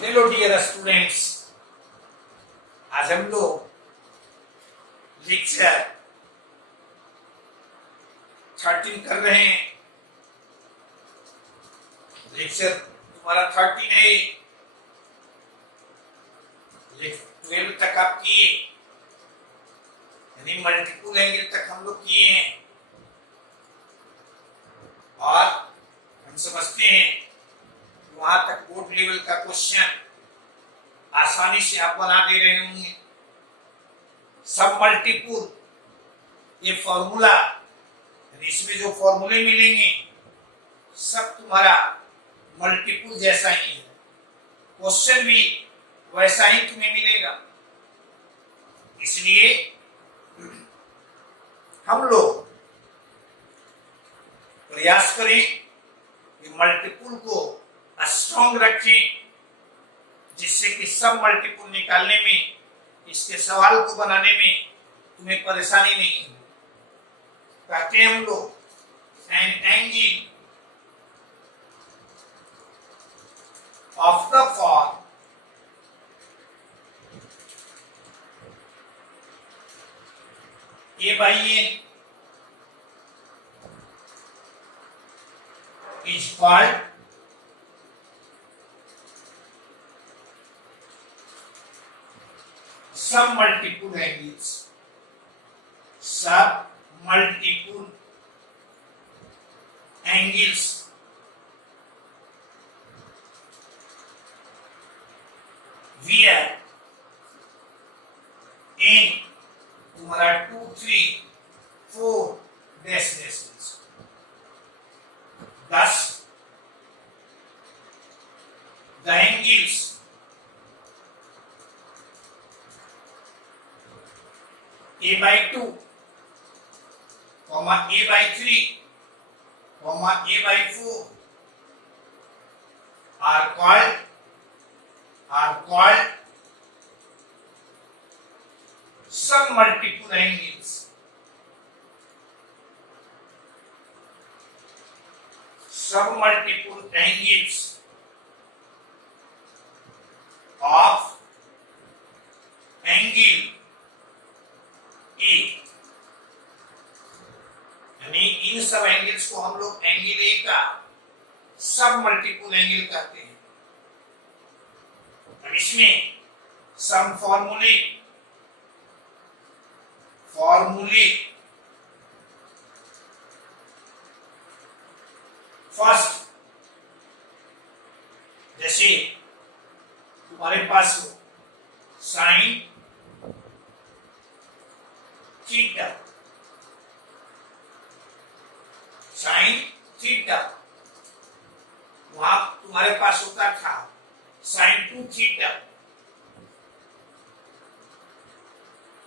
Hello dear students, आज हम लोग लेक्चर 13 कर रहे हैं। लेक्चर तुम्हारा 13 है। 12 तक आप किए, यानी मल्टीपल एंगल तक हम लोग किए हैं और हम समझते हैं वहां तक बोर्ड लेवल का क्वेश्चन आसानी से आप बना दे रहे होंगे। सब मल्टीपल ये फॉर्मूला, इसमें जो फॉर्मूले मिलेंगे सब तुम्हारा मल्टीपल जैसा ही है, क्वेश्चन भी वैसा ही तुम्हें मिलेगा। इसलिए हम लोग प्रयास करें कि मल्टीपल को स्ट्रॉन्ग रखें, जिससे कि सब मल्टीपल निकालने में, इसके सवाल को बनाने में तुम्हें परेशानी नहीं हो। ताकि हम लोग an angle of the form A by A is called सब मल्टीपल एंगल्स। सब मल्टीपल एंगल्स where in तुम्हारा 2, 3, 4 decimals. Thus the angles a by 2, comma a by 3, comma a by 4 are called some multiple angles. Some multiple angles of angle A, यानी इन सब angles को हम लोग angle A का सब multiple angle कहते हैं। अब इसमें सम फॉर्मूले फर्स्ट, जैसे तुम्हारे पास हो साइन थीटा, वहां तुम्हारे पास होता था साइन 2 थीटा।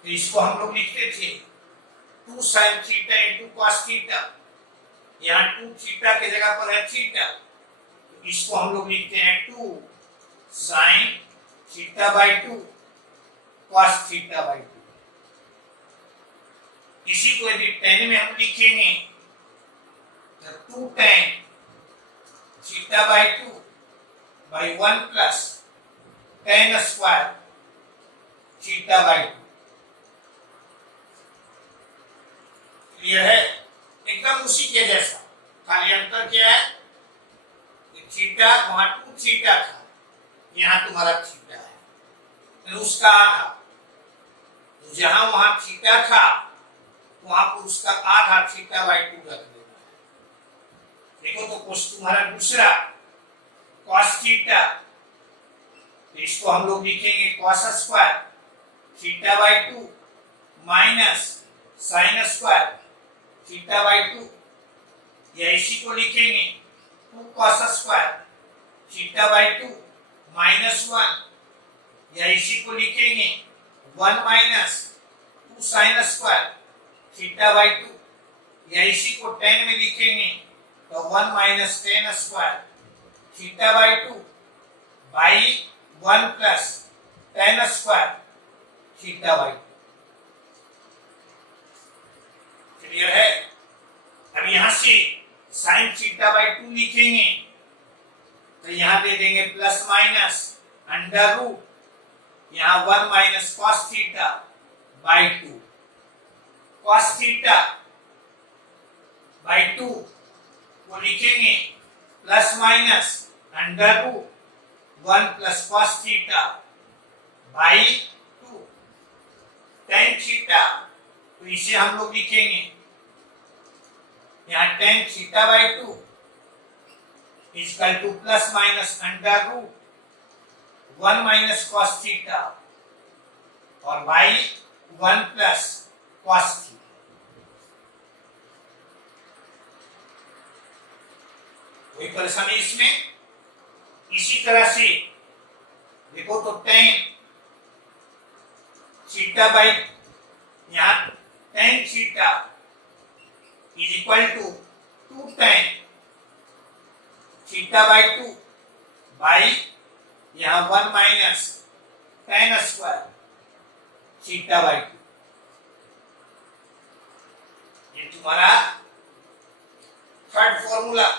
तो इसको हम लोग लिखते थे 2 sine theta into cos theta. यहाँ 2 थीटा की जगह पर है थीटा, तो इसको हम लोग लिखते हैं 2 sine theta by 2 cos theta by 2। इसी को यदि टेन में हम लिखेंगे तो 2 tan theta by 2 by 1 plus ten square theta by 2। Clear है? एकदम उसी के जैसा, खाली अंतर क्या है कि थीटा वहां 2 थीटा था, यहाँ तुम्हारा थीटा है, तो उसका आधा। तो जहां वहां थीटा था वहां पर उसका आधा थीटा बाई 2 रख देना है। देखो तो कुछ तुम्हारा दूसरा cos थीटा, तो इसको हम लोग लिखेंगे cos square theta by 2 minus sine square theta by 2, या इसी को लिखेंगे 2 cos square theta by 2 minus 1, या इसी को लिखेंगे 1 minus 2 sine square theta by 2, या इसी को 10 में लिखेंगे तो 1 minus 10 square theta by 2 by 1 plus 10 square theta by 2। Clear है? अब यहां से साइन थीटा बाई 2 लिखेंगे तो यहां दे देंगे प्लस माइनस अंडर रूट यहाँ 1 minus cos theta by 2, cos theta by 2 को लिखेंगे plus minus under root 1 plus cos theta by 2, tan theta तो इसे हम लोग लिखेंगे यहाँ tan theta by 2 equal to plus minus under root 1 minus cos theta और बाई 1 प्लस कॉस थीटा। कोई परेशानी इसमें? इसी तरह से देखो तो टेन थीटा बाई यहाँ tan theta is equal to 2 tan theta by 2 by यहाँ 1 minus ten square theta by 2। ये तुम्हारा थर्ड फॉर्मूला।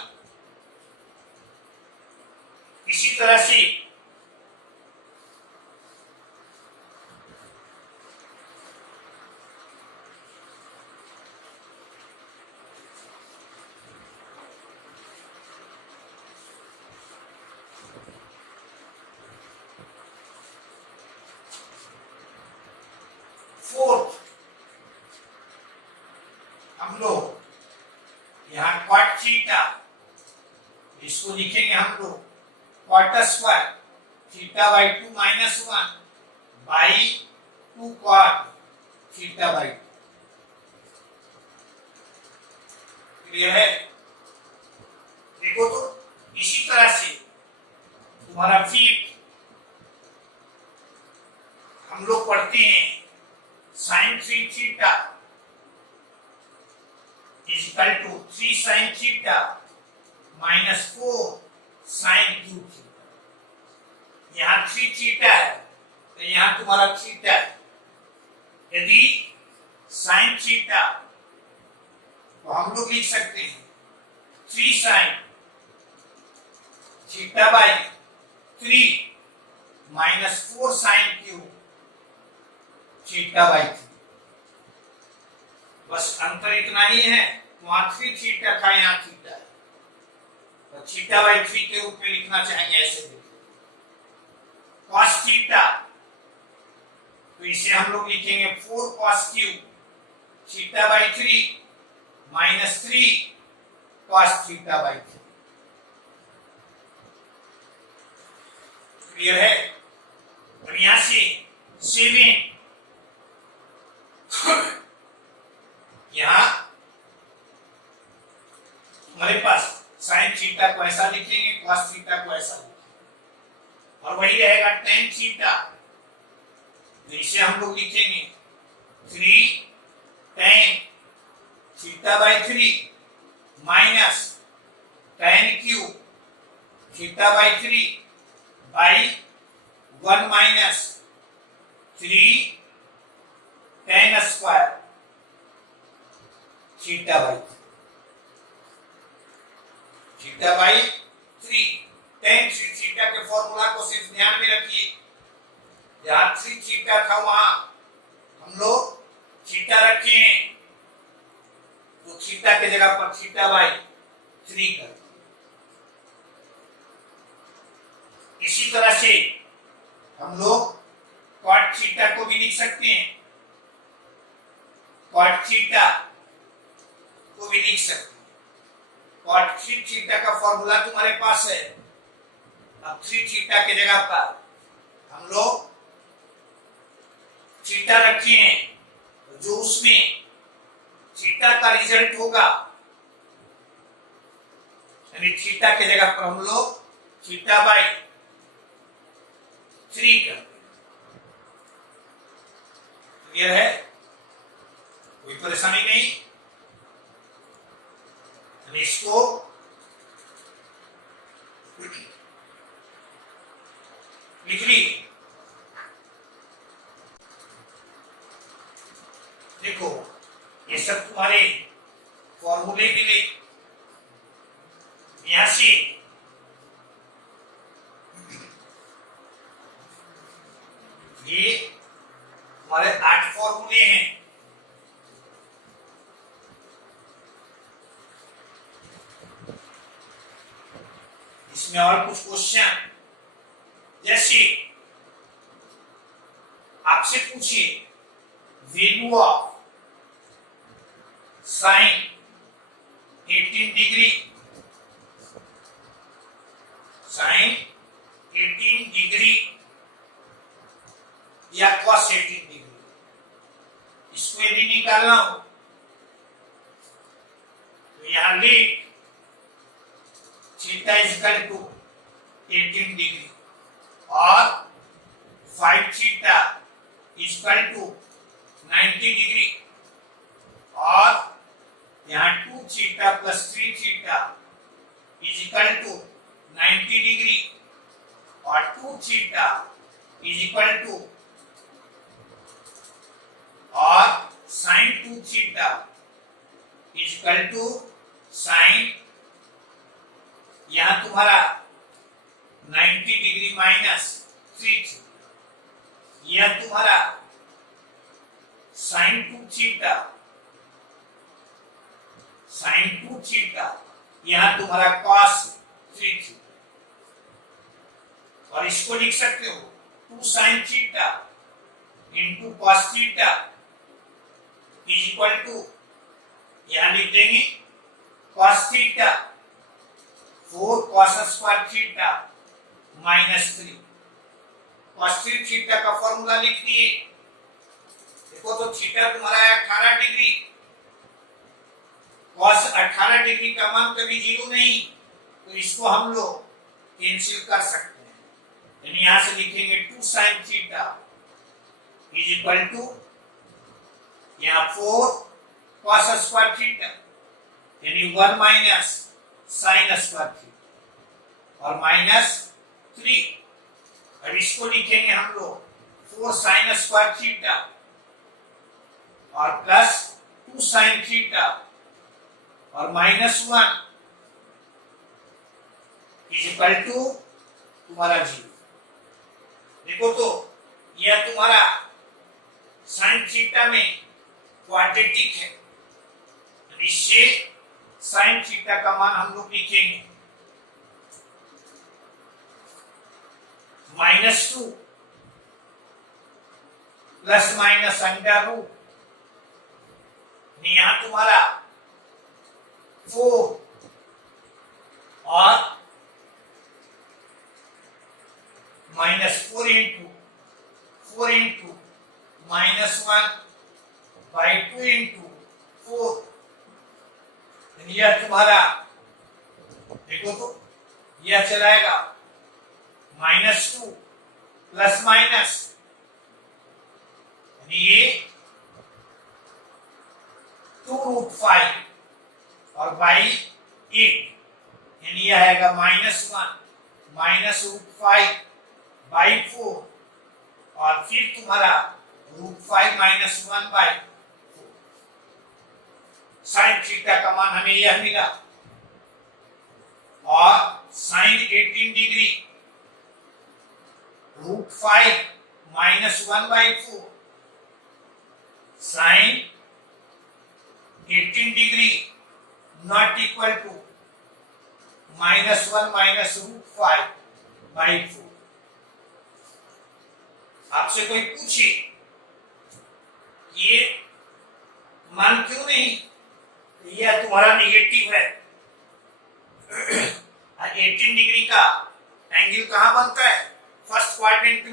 इसी तरह से फोर्थ हम लोग यहाँ क्वाट थीटा इसको लिखेंगे हम लोग cot square theta by 2 minus 1 by 2 cot theta by 2। Clear है? देखो तो इसी तरह से तुम्हारा फिफ्थ हम लोग पढ़ते हैं sine 3 theta is equal to 3 sine theta minus 4 sine cube theta. यहाँ 3 थीटा है तो यहाँ तुम्हारा थीटा है। यदि साइन थीटा तो हम लोग लिख सकते हैं 3 sine theta by 3 minus 4 sine cube theta by 3। बस अंतर इतना ही है, वहां 3 थीटा था यहाँ थीटा है तो थीटा बाई 3 के रूप में लिखना चाहेंगे ऐसे देखिए। cos थीटा तो इसे हम लोग लिखेंगे 4 cos cube theta by 3 minus 3 cos theta by 3। Clear है? और यहां से 7 यहां हमारे पास साइन थीटा को ऐसा लिखेंगे, cos थीटा को ऐसा लिखेंगे और वही रहेगा tan थीटा तो इसे हम लोग लिखेंगे 3 tan theta by 3 minus tan cube theta by 3 by 1 minus 3 tan square theta by 3 theta by 3 tan 3 theta के फॉर्मूला को सिर्फ ध्यान में रखिए। जहां 3 थीटा था वहां हम लोग थीटा रखे हैं तो थीटा के जगह पर थीटा बाई 3 कर। इसी तरह से हम लोग cot थीटा को भी लिख सकते हैं, cot थीटा को भी लिख सकते हैं। cot 3 थीटा का फॉर्मूला तुम्हारे पास है। अब 3 थीटा के जगह पर हम लोग थीटा रखे हैं तो जो उसमें थीटा का रिजल्ट होगा यानी थीटा के जगह पर हम लोग थीटा बाई 3 करते हैं। क्लियर है? कोई परेशानी नहीं? इसको लिख ली। देखो ये सब तुम्हारे फॉर्मूले मिले। यहां से इसमें और कुछ क्वेश्चन, जैसे आपसे पूछिए value of sine 18 degree, sine 18 degree या cos 18 डिग्री, इसको यदि निकालना हो तो यहां लिख थीटा इक्वल टू 18 डिग्री और 5 थीटा इक्वल टू 90 डिग्री और यहाँ 2 theta plus 3 theta is equal to 90 degree और 2 थीटा इज इक्वल टू और sine 2 theta is equal to sine, यहां तुम्हारा 90 डिग्री माइनस 3 थीटा, यह तुम्हारा साइन 2 थीटा, साइन 2 थीटा, यहां तुम्हारा cos 3 थीटा, और इसको लिख सकते हो 2 sine theta into cos theta is equal to, यहां लिख देंगे cos theta 4 cos square theta minus 3, cos 3 theta का फॉर्मूला लिख दिए। देखो तो थीटा तुम्हारा है 18 डिग्री, cos 18 डिग्री का मान कभी जीरो नहीं, तो इसको हम लोग कैंसिल कर सकते हैं, यानी यहां से लिखेंगे 2 sin theta is equal to यहां 4 cos स्क्वायर थीटा यानी 1 माइनस sin स्क्वायर थीटा और माइनस 3, अब इसको लिखेंगे हम लोग 4 sin स्क्वायर थीटा और प्लस 2 sin थीटा और माइनस 1 इज इक्वल टू तुम्हारा 0। देखो तो यह तुम्हारा sin थीटा में क्वाड्रेटिक है, इससे sin थीटा का मान हम लोग लिखेंगे -2 प्लस माइनस अंडर रूट, यहां तुम्हारा 4 और -4 इंटू -1 बाई 2 इंटू 4, यह तुम्हारा देखो तो यह चलाएगा -2 प्लस माइनस, ये 2√5 और बाई 8, यानी यह आएगा -1 -√5 बाई 4 और फिर तुम्हारा √5 -1 बाई 4। साइन थीटा का मान हमें यह मिला और sine 18 degree √5 -1 by 4, sine 18 degree not equal to -1 -√5 by 4। आपसे कोई पूछे ये मान क्यों नहीं, यह तुम्हारा निगेटिव है, 18 डिग्री का एंगल कहां बनता है, फर्स्ट क्वाड्रेंट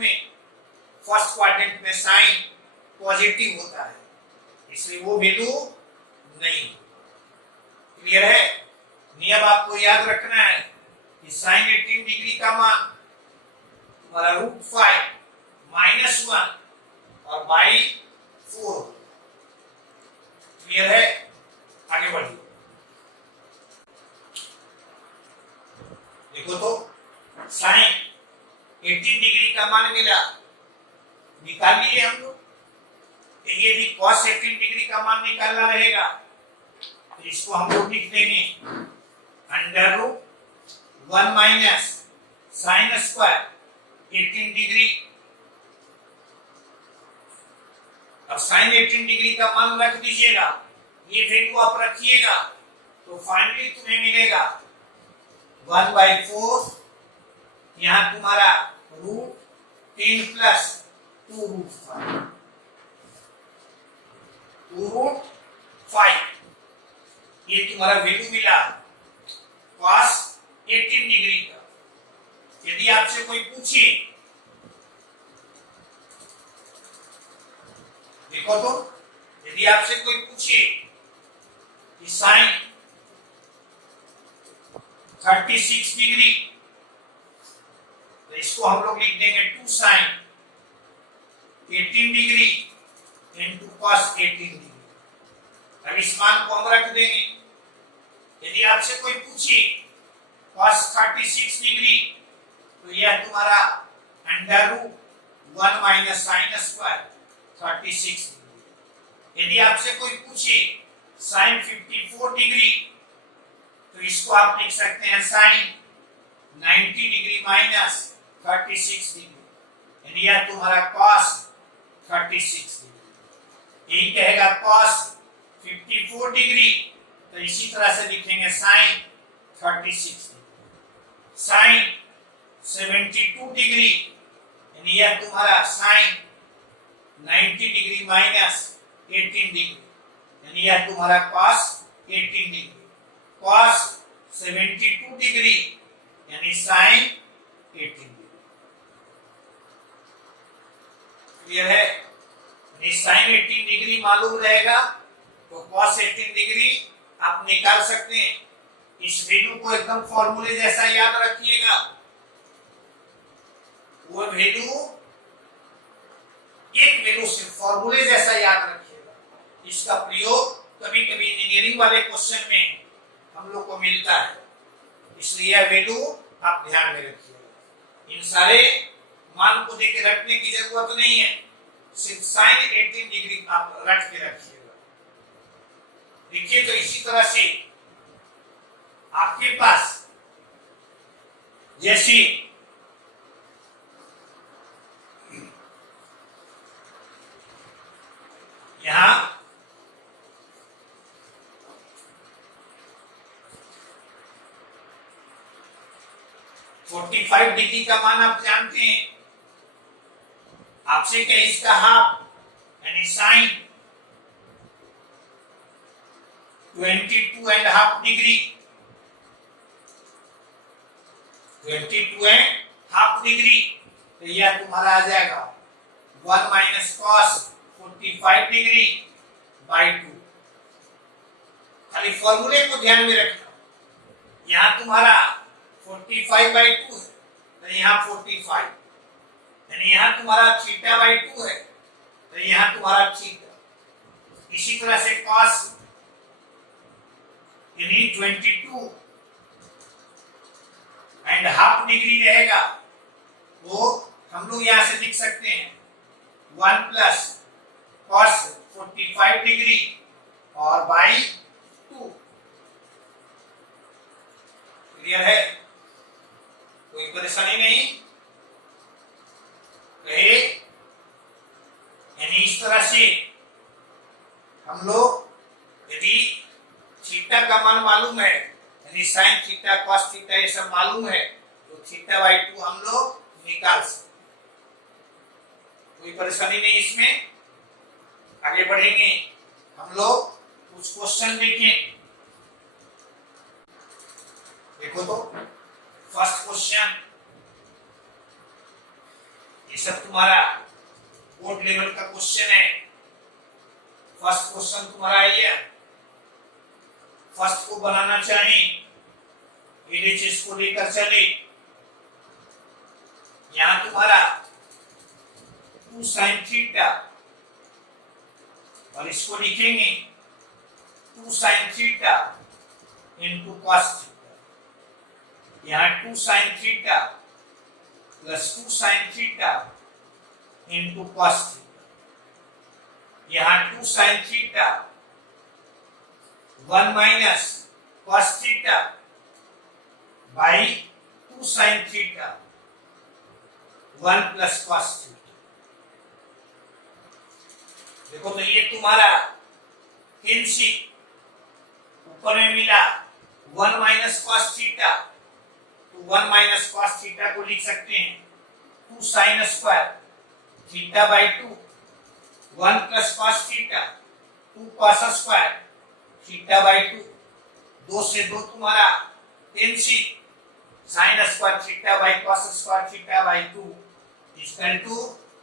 में साइन पॉजिटिव होता है, इसलिए वो वैल्यू नहीं। क्लियर है? नियम आपको याद रखना है कि साइन 18 डिग्री का मान तुम्हारा √5 -1 और बाई 4। क्लियर है? आगे बढ़िए। देखो तो साइन 18 डिग्री का मान मिला, निकाल लिए हम लोग, ये भी cos 18 डिग्री का मान निकालना रहेगा, तो इसको हम लोग लिख देंगे √1 माइनस साइन स्क्वायर 18 डिग्री। अब साइन 18 डिग्री का मान रख दीजिएगा, ये वैल्यू आप रखिएगा, तो फाइनली तुम्हें मिलेगा 1/4 यहाँ तुम्हारा √10 प्लस 2√5, 2√5 ये तुम्हारा वैल्यू मिला cos 18 डिग्री का। यदि आपसे कोई पूछे, देखो तो, यदि आपसे कोई पूछे कि साइन 36 डिग्री, तो इसको हम लोग लिख देंगे 2 sine 18 degree into cos 18 degree. अब इस मान को हम रख देंगे। यदि आपसे कोई पूछे cos 36 डिग्री, तो यह तुम्हारा √1 माइनस साइन स्क्वायर 36 डिग्री। यदि आपसे कोई पूछे साइन 54 डिग्री, तो इसको आप लिख सकते हैं साइन 90 डिग्री माइनस 36 डिग्री, यानी यह तुम्हारा cos 36 डिग्री। यही कहेगा cos 54 डिग्री, तो इसी तरह से लिखेंगे साइन 36 डिग्री। साइन 72 डिग्री, यानी यह तुम्हारा साइन 90 डिग्री माइनस 18 डिग्री, यानी यह तुम्हारा cos 18 डिग्री। cos 72 डिग्री यानी साइन 18 डिग्री। क्लियर है? यानी साइन 18 डिग्री मालूम रहेगा तो cos 18 डिग्री आप निकाल सकते हैं। इस वैल्यू को एकदम फॉर्मूले जैसा याद रखिएगा। वो वैल्यू एक वैल्यू से फॉर्मूले जैसा याद रखिएगा। इसका प्रयोग कभी कभी इंजीनियरिंग वाले क्वेश्चन में हम लोग को मिलता है, इसलिए यह वैल्यू आप ध्यान में रखिएगा। इन सारे मान को देके रखने की जरूरत नहीं है, सिर्फ साइन 18 डिग्री आप रख के रखिएगा। देखिए, तो इसी तरह से आपके पास जैसे यहां 45 डिग्री का मान आप जानते हैं। आपसे क्या इसका हाफ यानी साइन 22.5 डिग्री, 22.5 डिग्री, तो यह तुम्हारा आ जाएगा 1 माइनस cos 45 डिग्री बाई 2। खाली फॉर्मूले को ध्यान में रखना। यहां तुम्हारा 45 बाई 2 है, तो यहाँ 45, यानी यहाँ तुम्हारा थीटा बाई 2 है, तो यहाँ तुम्हारा थीटा। इसी तरह से cos यानी 22.5 डिग्री रहेगा, वो हम लोग यहाँ से लिख सकते हैं 1 प्लस cos 45 डिग्री और बाई 2। क्लियर है? कोई परेशानी नहीं? कहे यानी इस तरह से हम लोग यदि थीटा का मान मालूम है, यानी साइन थीटा कॉस थीटा ये सब मालूम है, तो थीटा बाई 2 हम लोग निकाल सकते। कोई परेशानी नहीं इसमें। आगे बढ़ेंगे हम लोग, कुछ क्वेश्चन देखें। देखो तो फर्स्ट क्वेश्चन, ये सब तुम्हारा बोर्ड लेवल का क्वेश्चन है। फर्स्ट क्वेश्चन तुम्हारा ये फर्स्ट को बनाना चाहिए, एलएचएस को लेकर चले। यहां तुम्हारा 2 साइन थीटा और इसको लिखेंगे 2 sine theta into cos theta. यहाँ 2 sine theta plus 2 sine theta into cos theta. यहाँ 2 sine theta 1 minus cos theta by 2 sine theta 1 plus cos theta. देखो तो ये तुम्हारा कैंसिल, ऊपर में मिला 1 माइनस कॉस थीटा, तो 1 माइनस कॉस थीटा को लिख सकते हैं 2 sine square theta by 2, 1 plus cos theta 2 cos square theta by 2, 2 से 2 तुम्हारा tan c sine square theta by cos square theta by 2 equal to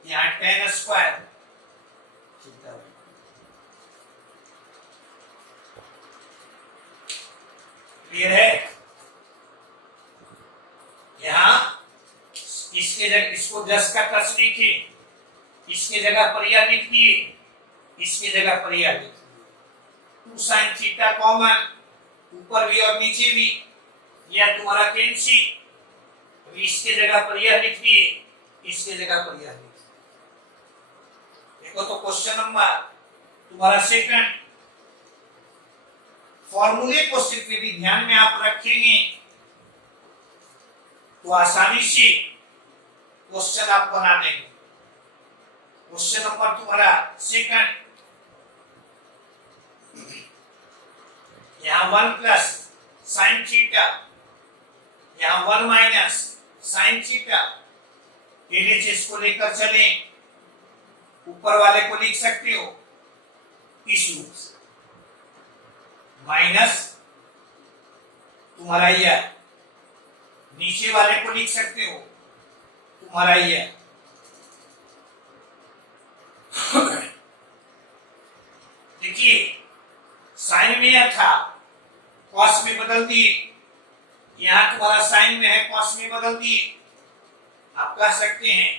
यहाँ tan square theta by 2। Clear है? यहाँ इसके जगह इसको 10 का टच लिखिए, इसके जगह पर यह लिख दिए, इसके जगह पर यह लिख दिए 2 साइन थीटा कॉमन ऊपर भी और नीचे भी, यह तुम्हारा tan c, इसके जगह पर यह लिख दिए, इसके जगह पर यह लिख दिए। देखो तो क्वेश्चन नंबर तुम्हारा सेकंड, फॉर्मूले को सिर्फ यदि ध्यान में आप रखेंगे तो आसानी से क्वेश्चन आप बना देंगे। क्वेश्चन नंबर तुम्हारा सेकंड, यहाँ 1 प्लस साइन थीटा, यहाँ 1 माइनस साइन थीटा, LHS को लेकर चले, ऊपर वाले को लिख सकते हो इस रूप से, माइनस तुम्हारा यह, नीचे वाले को लिख सकते हो तुम्हारा यह, देखिए साइन में यह था, कॉस में बदल दिए, यहां तुम्हारा साइन में है, कॉस में बदल दिए। आप कह सकते हैं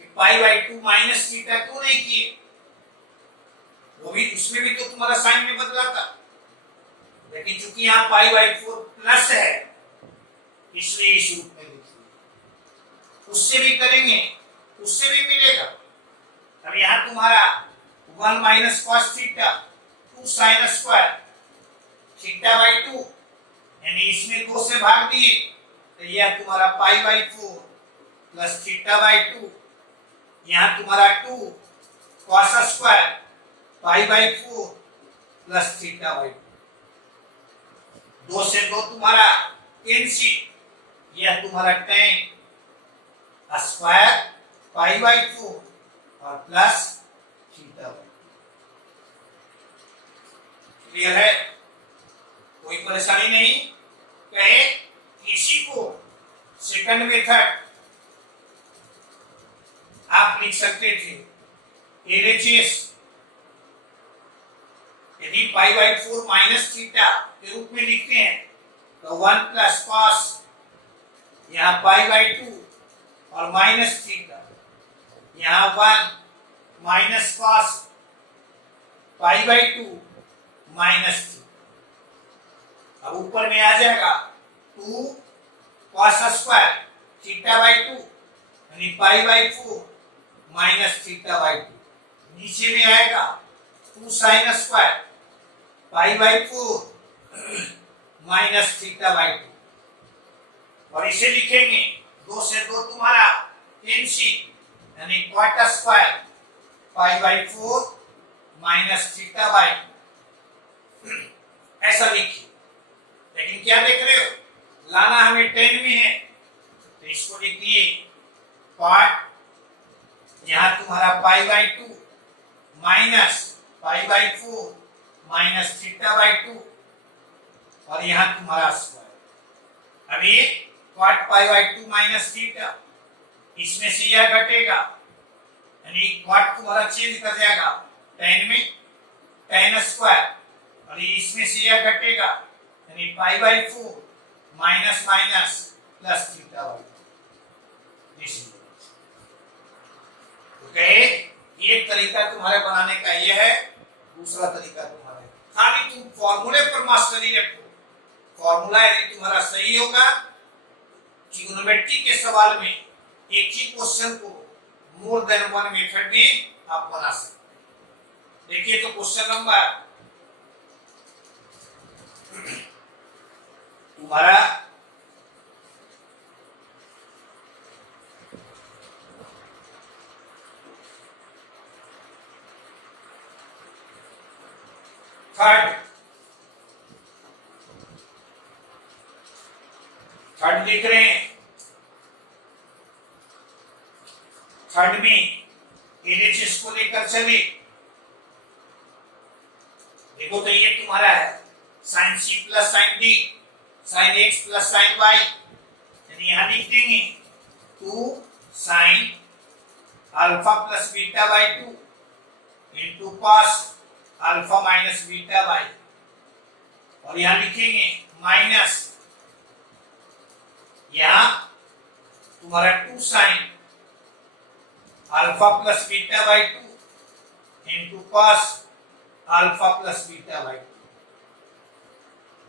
कि पाई बाई 2 माइनस थीटा क्यों नहीं किए, वो भी उसमें भी तो तुम्हारा साइन में बदला था, लेकिन चूंकि यहाँ पाई बाई 4 प्लस है इसलिए इस रूप में लिखिए। उससे भी करेंगे, उससे भी मिलेगा। अब यहाँ तुम्हारा 1 minus cos theta 2 sine square theta by 2, यानी इसमें 2 से भाग दिए तो यह तुम्हारा पाई बाई 4 प्लस थीटा बाई 2, यहाँ तुम्हारा 2 cos square pi by 4 plus theta by 2, 2 से 2 तुम्हारा tan c, यह तुम्हारा tan स्क्वायर पाई बाई 4 और प्लस थीटा बाई 2। क्लियर है? कोई परेशानी नहीं? कहे इसी को सेकंड मेथड आप लिख सकते थे LHS, यदि पाई बाई 4 माइनस थीटा के रूप में लिखते हैं तो 1 प्लस कॉस, यहाँ पाई बाई 2 और माइनस थीटा, यहाँ 1 minus cos pi by 2 minus theta. अब ऊपर में आ जाएगा 2 कॉस स्क्वायर थीटा बाई 2 यानी पाई बाई 4 माइनस थीटा बाई 2, नीचे में आएगा 2 sine square pi by 4 minus theta by 2, और इसे लिखेंगे 2 से 2 तुम्हारा tan c यानी cot square pi by 4 minus theta by 2, ऐसा लिखिए। लेकिन क्या देख रहे हो, लाना हमें tan में है तो इसको लिख दिए क्वाट, यहाँ तुम्हारा pi by 2 minus pi by 4 minus theta by 2 और यहाँ तुम्हारा स्क्वायर। अब ये क्वाट पाई बाई 2 माइनस थीटा, इसमें से यह घटेगा यानी क्वाट तुम्हारा चेंज कर जाएगा tan में, tan स्क्वायर, और इसमें से यह घटेगा यानी पाई by 4 minus minus plus theta by 2। तो कहे एक तरीका तुम्हारे बनाने का यह है, दूसरा तरीका तुम्हारा है, खाली तुम फॉर्मूले पर मास्टरी रखो। फॉर्मूला यदि तुम्हारा सही होगा, ट्रिग्नोमेट्री के सवाल में एक ही क्वेश्चन को मोर देन वन मेथड में आप बना सकते हैं। देखिए तो क्वेश्चन नंबर तुम्हारा थर्ड, थर्ड देख रहे हैं, थर्ड में LHS को लेकर चले। देखो तो ये तुम्हारा है sine C plus sine D, sine X plus sine Y, यानी यहां लिख देंगे 2 sine alpha plus beta by 2 into cos alpha minus beta by, और यहां लिखेंगे माइनस, यहां तुम्हारा 2 sine alpha plus beta by 2 into cos alpha plus beta by 2।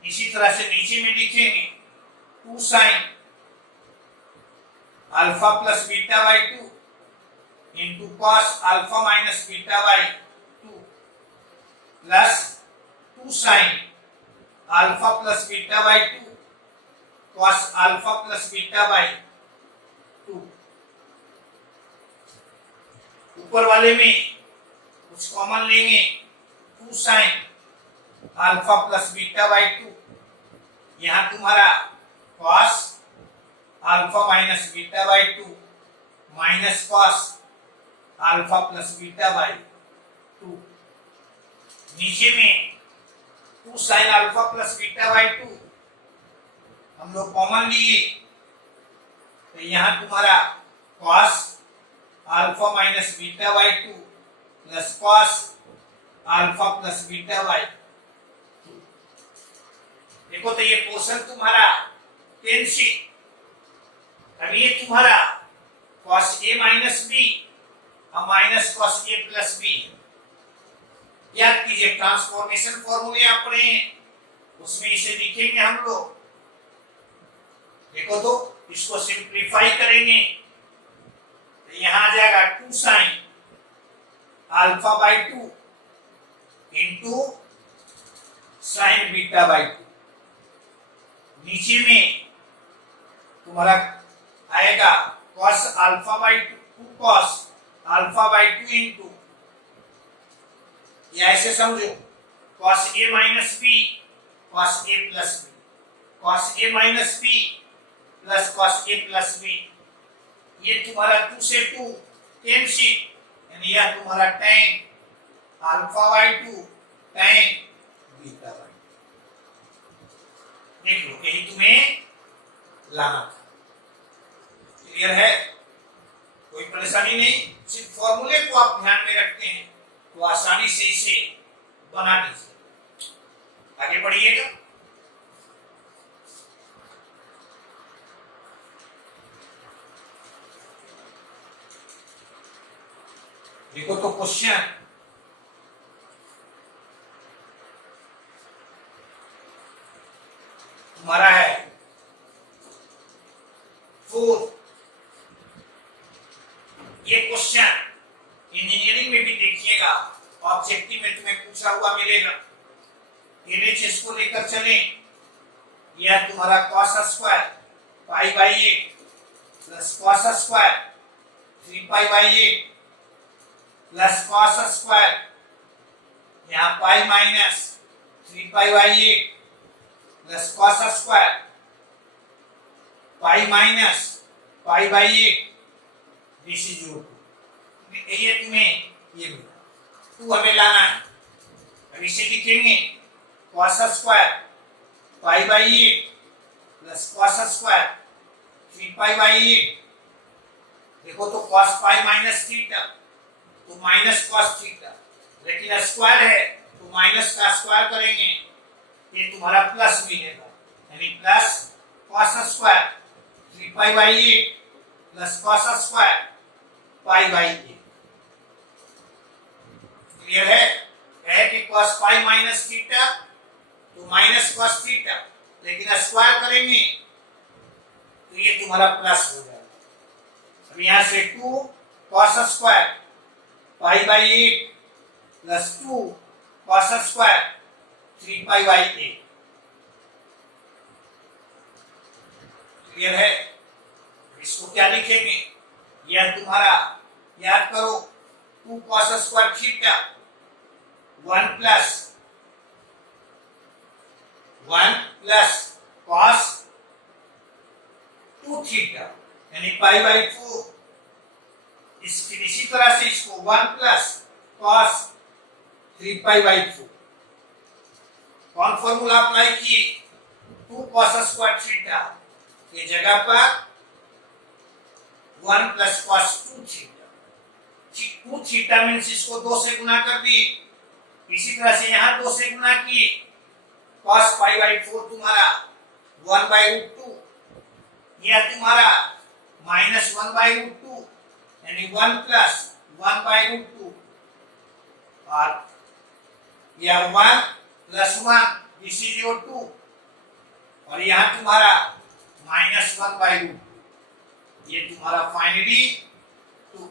इसी तरह से नीचे में लिखेंगे 2 sine alpha plus beta by 2 into cos alpha minus beta by 2 plus 2 sine alpha plus beta by 2 cos alpha plus beta by 2। ऊपर वाले में कुछ कॉमन लेंगे, 2 sine alpha plus beta by 2, यहां तुम्हारा cos alpha minus beta by 2 minus cos alpha plus beta by 2। नीचे में 2 sine alpha plus beta by 2 हम लोग कॉमन लिए, तो यहां तुम्हारा cos alpha minus beta by 2 plus cos alpha plus beta by 2। देखो तो ये पोर्शन तुम्हारा tan C, अब ये तुम्हारा cos A माइनस बी और minus cos A plus B. याद कीजिए ट्रांसफॉर्मेशन फॉर्मूले अपने उसमें इसे लिखेंगे हम लोग। देखो तो इसको सिंप्लीफाई करेंगे तो यहां आ जाएगा 2 sine alpha by 2 into sine beta by 2। नीचे में तुम्हारा आएगा cos alpha by 2 cos alpha by 2 into, या ऐसे समझो cos A minus B cos A plus B, cos A minus B plus cos A plus B. ये तुम्हारा 2 से 2 tan C, यानी यह तुम्हारा tan alpha by 2 tan beta by. देख लो यही तुम्हें लाना था। क्लियर है, कोई परेशानी नहीं, सिर्फ फॉर्मूले को आप ध्यान में रखते हैं तो आसानी से इसे बना दीजिए। आगे बढ़िएगा। देखो तो क्वेश्चन तुम्हारा है 4। ये क्वेश्चन इंजीनियरिंग में भी देखिएगा, ऑब्जेक्टिव में तुम्हें पूछा हुआ मिलेगा। LHS को लेकर चले, यह तुम्हारा cos square pi by 8 plus cos square 3 pi by 8 plus cos square, यहाँ pi minus 3 pi by 8 plus cos square pi minus pi by 8, this is your 2। ये तुम्हें ये मिला, 2 हमें लाना है। अब इसे लिखेंगे cos square pi by 8 plus cos square 3 pi by 8। देखो तो cos पाई माइनस थीटा तो माइनस cos थीटा, लेकिन स्क्वायर है तो माइनस का स्क्वायर करेंगे, ये तुम्हारा प्लस मिलेगा, यानी plus cos square 3 pi by 8 plus cos square pi by 8। Clear है कि cos पाई माइनस थीटा तो माइनस cos थीटा, लेकिन स्क्वायर करेंगे तो ये तुम्हारा प्लस हो जाएगा। अब यहां से 2 cos square pi by 8 plus 2 cos square 3 pi by 8। Clear है, इसको क्या लिखेंगे, यह तुम्हारा याद करो 2 cos square theta 1 plus cos theta यानी पाई बाई 4। इसी तरह से इसको 1 प्लस कॉस 3 पाई बाई 4। कौन फॉर्मूला अप्लाई किए? 2 कॉस स्क्वायर थीटा ये जगह पर 1 plus cos 2 theta. 2 theta means इसको 2 से गुना कर दिए। इसी तरह से यहां 2 से गुना किए। कॉस पाई बाई 4 तुम्हारा 1 बाई रूट 2, यह तुम्हारा माइनस 1 बाई रूट 2 यानी 1 प्लस 1 बाई रूट 2 और यह 1 प्लस 1 दिस इज योर 2 और यहां तुम्हारा माइनस 1 बाई रूट 2। ये तुम्हारा फाइनली 2।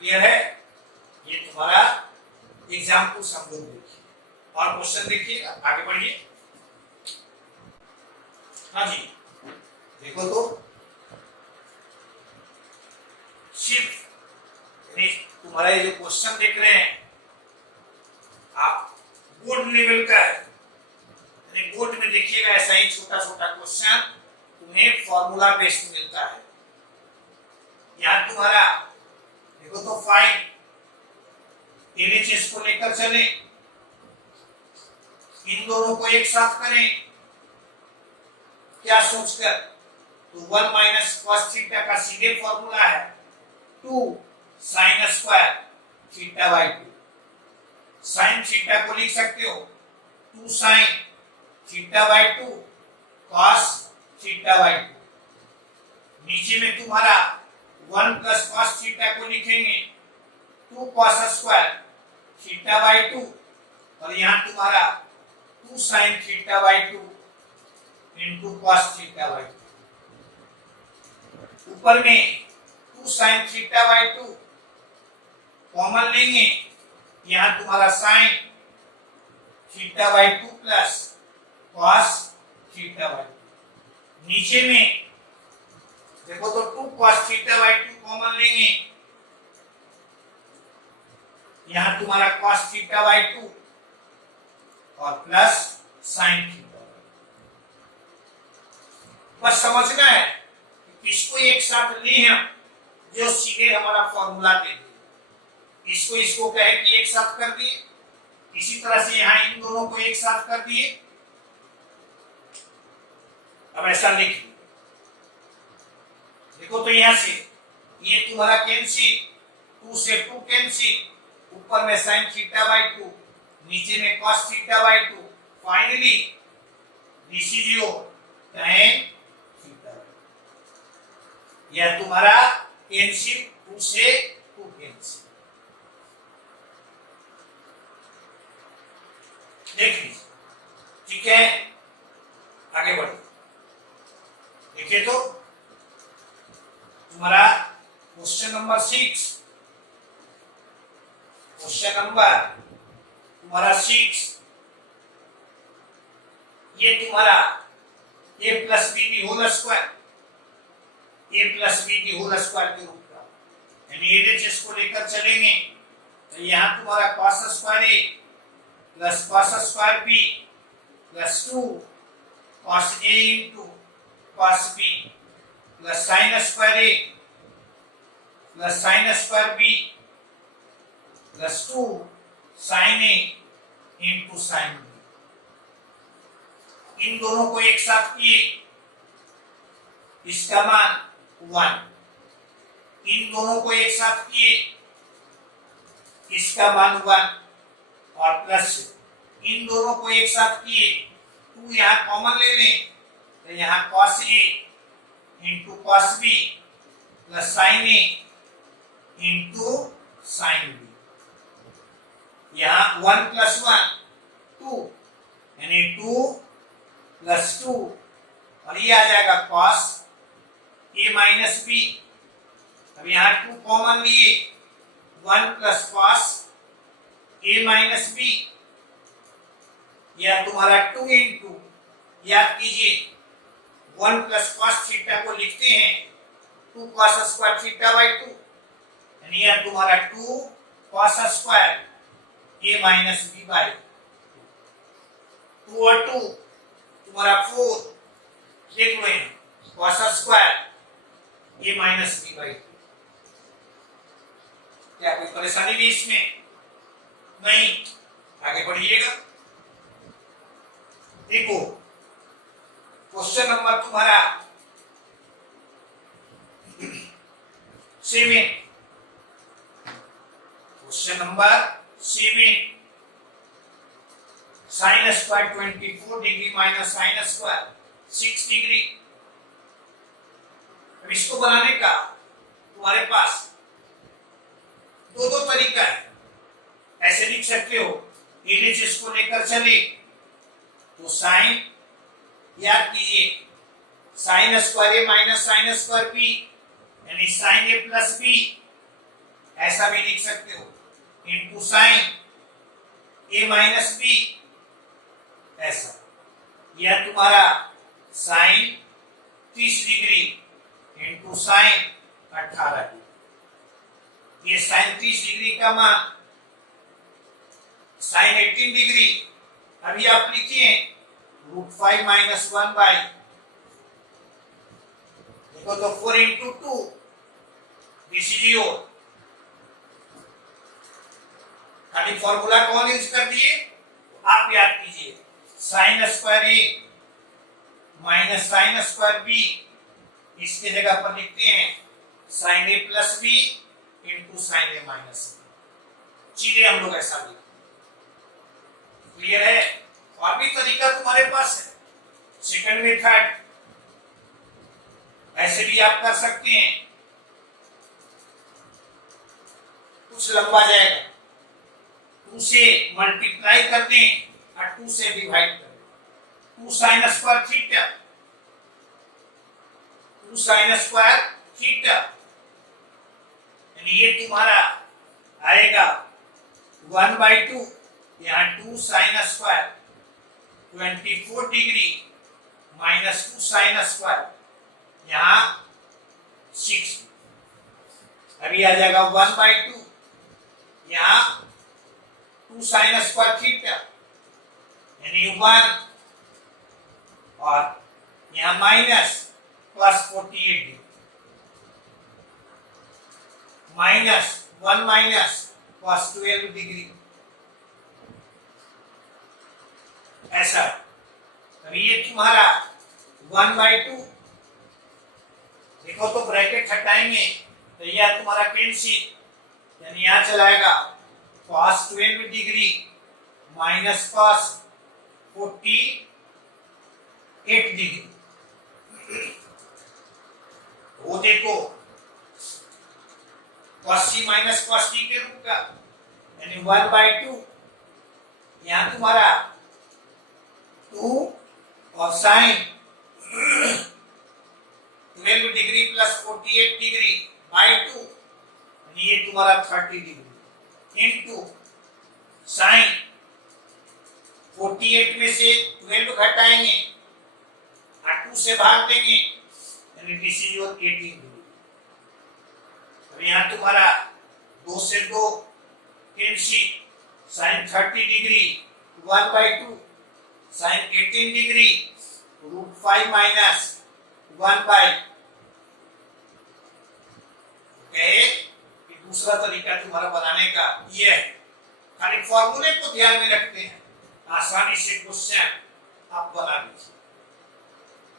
क्लियर है? ये तुम्हारा एग्जाम्पल सब लोग देखिए और क्वेश्चन देखिए, आगे बढ़िए। हाँ जी, देखो तो शिफ्ट यानी तुम्हारा ये जो क्वेश्चन देख रहे हैं आप बोर्ड लेवल का है, यानी बोर्ड में देखिएगा ऐसा ही छोटा छोटा क्वेश्चन तुम्हें फॉर्मूला बेस्ड मिलता है। यहां तुम्हारा देखो तो फाइंड एलएचएस को लेकर चले, इन दोनों को एक साथ करें क्या सोचकर, तो 1 माइनस कॉस थीटा का सीधे फॉर्मूला है 2 sine square theta by 2। Sine theta को लिख सकते हो 2 sine theta by 2 cos theta by 2। नीचे में तुम्हारा 1 प्लस कॉस थीटा को लिखेंगे 2 कॉस स्क्वायर थीटा बाई 2 और यहां तुम्हारा 2 sine theta by 2 into cos theta by 2। ऊपर में 2 साइन थीटा बाई 2 कॉमन लेंगे, यहां तुम्हारा sine theta by 2 plus cos theta by 2। नीचे में देखो तो 2 कॉस थीटा बाई 2 कॉमन लेंगे, यहां तुम्हारा कॉस थीटा बाई 2 और प्लस साइन थीटा। बस समझना है कि इसको एक साथ ले हम जो सीधे हमारा फॉर्मूला दे दे। इसको इसको कहे कि एक साथ कर दिए, इसी तरह से यहां इन दोनों को एक साथ कर दिए। अब ऐसा लिख देखो तो यहां से ये तुम्हारा कैंसिल, 2 से 2 कैंसिल, ऊपर में साइन थीटा बाई 2, नीचे में cos theta by 2, finally this is your tan theta. यह तुम्हारा कैंसिल 2 से 2 कैंसिल। देख लीजिए, ठीक है, आगे बढ़िए। देखिए तो तुम्हारा क्वेश्चन नंबर 6, क्वेश्चन नंबर तुम्हारा 6, ये तुम्हारा a प्लस बी की whole square, a plus B की होल स्क्वायर के रूप का, यानी एलएचएस को लेकर चलेंगे तो यहां तुम्हारा cos square a plus cos square b plus 2 cos a into cos b plus sin square a plus sin square b plus 2 sin a into sin b। इन दोनों को एक साथ किए, इसका मान 1। इन दोनों को एक साथ किए, इसका मान 1 और प्लस इन दोनों को एक साथ किए 2 यहां कॉमन ले लें तो यहां cos a into cos b plus sin a into sin b। यहां 1 प्लस 1 2 यानी 2 प्लस 2 और ये आ जाएगा cos a माइनस b। अब यहां 2 कॉमन लिए 1 plus cos a minus b, यह तुम्हारा 2 इंटू, याद कीजिए 1 प्लस cos थीटा को लिखते हैं 2 cos स्क्वायर थीटा बाई 2, यानी यह तुम्हारा 2 cos square a minus b by 2 और 2 तुम्हारा 4। देख लो यहाँ क्वेश्चन नंबर तुम्हारा 7, question number 7, sine square 24 degree minus sine square 6 degree. अब इसको बनाने का तुम्हारे पास दो तरीका है। ऐसे लिख सकते हो, LHS को लेकर चले तो साइन याद कीजिए, sine square A minus sine square B, यानी साइन ए प्लस बी, ऐसा भी लिख सकते हो, इनटू साइन ए माइनस बी, ऐसा। यह तुम्हारा sine 30 degree into sine 18 degree. ये साइन 30 डिग्री का मान साइन 18 डिग्री। अभी आप लिखिए √5 माइनस 1 बाई, देखो तो 4 इंटू 2, दिस इज योर। खाली फॉर्मूला कौन यूज कर दिए, आप याद कीजिए, sine square A minus sine square B, इसके जगह पर लिखते हैं साइन ए प्लस बी इंटू साइन ए माइनस बी। चलिए हम लोग ऐसा लिखते हैं, क्लियर है। और भी तरीका तुम्हारे पास है, सेकंड मेथड, ऐसे भी आप कर सकते हैं। कुछ लंबा जाएगा, 2 से मल्टीप्लाई कर दें और 2 से डिवाइड कर दें। 2 sine square theta, 2 sine square theta, यानी ये तुम्हारा आएगा 1/2, यहाँ 2 sine square 24 degree minus 2 sine square यहाँ 6। अभी आ जाएगा 1/2, यहाँ 2 साइन स्क्वायर थीटा यानी 1, और यहाँ minus plus 48 degree, minus 1 minus plus 12 degree, ऐसा। अभी ये तुम्हारा 1/2, देखो तो ब्रैकेट हटाएंगे तो यह तुम्हारा कैंसिल, यानी यहां चलाएगा cos 12 degree minus cos 48 degree. वो देखो cos c minus cos t के रूप का, यानी 1/2, यहां तुम्हारा 2 और sine 12 degree plus 48 degree by 2, ये तुम्हारा 30 डिग्री इनटू साइन 48 में से 12 घटाएंगे और 2 से भाग देंगे, यानी दिस इज योर 18 डिग्री। अब यहाँ तुम्हारा 2 से 2 cancel, sine 30 degree 1/2 sine 18 degree √5 minus 1/, दूसरा तरीका तुम्हारा बनाने का ये है। खाली फॉर्मूले को ध्यान में रखते हैं, आसानी से क्वेश्चन आप बना लीजिए।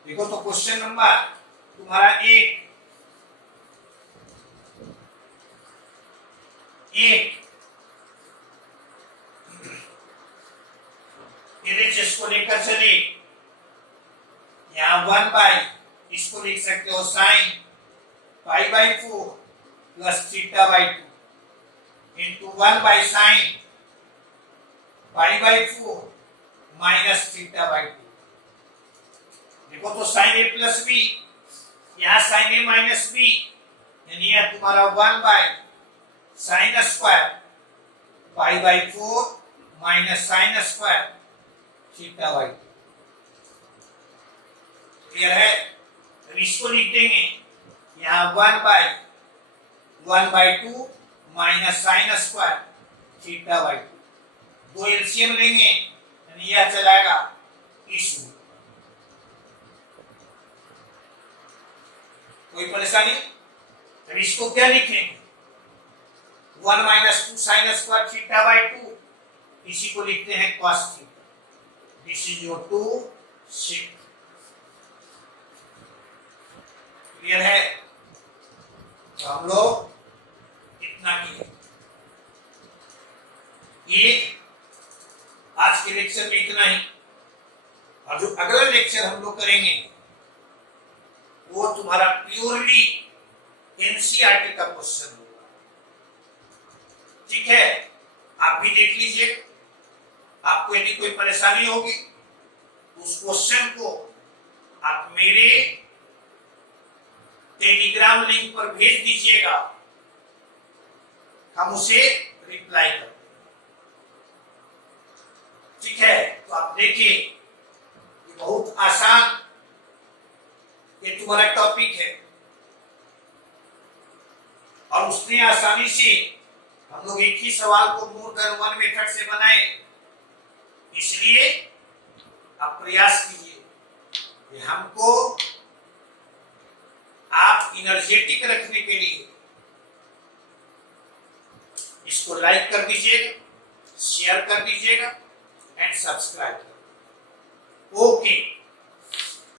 देखो तो क्वेश्चन नंबर तुम्हारा 8 LHS को लेकर चले, यहाँ 1/, इसको लिख सकते हो sign π/4 plus θ/2 into 1/sin π/4 minus θ/2। देखो तो साइन ए प्लस बी, यहाँ साइन ए माइनस बी, यानी यह तुम्हारा 1/sin square π/4 minus sine square θ/2। Clear है। तो इसको लिख देंगे यहाँ 1/2 माइनस साइन स्क्वायर θ/2, 2 एलसीएम लेंगे यानी यह चलाएगा इसमें। कोई परेशानी? तो इसको क्या लिखेंगे 1 माइनस 2 साइन स्क्वायर θ/2, इसी को लिखते हैं cos theta. This is your 2 6। Clear है? तो हम लोग इतना किए। ये आज के लेक्चर में इतना ही, और जो अगला लेक्चर हम लोग करेंगे वो तुम्हारा प्योरली एनसीईआरटी का क्वेश्चन होगा। ठीक है, आप भी देख लीजिए। आपको यदि कोई परेशानी होगी उस क्वेश्चन को आप मेरे टेलीग्राम लिंक पर भेज दीजिएगा, हम उसे रिप्लाई कर देंगे। ठीक है, तो आप देखिए ये बहुत आसान ये तुम्हारा टॉपिक है, और उसने आसानी से हम लोग एक ही सवाल को मोर देन वन मेथड से बनाए। इसलिए आप प्रयास कीजिए कि हमको आप इनर्जेटिक रखने के लिए इसको लाइक कर दीजिएगा, शेयर कर दीजिएगा एंड सब्सक्राइब कर। ओके।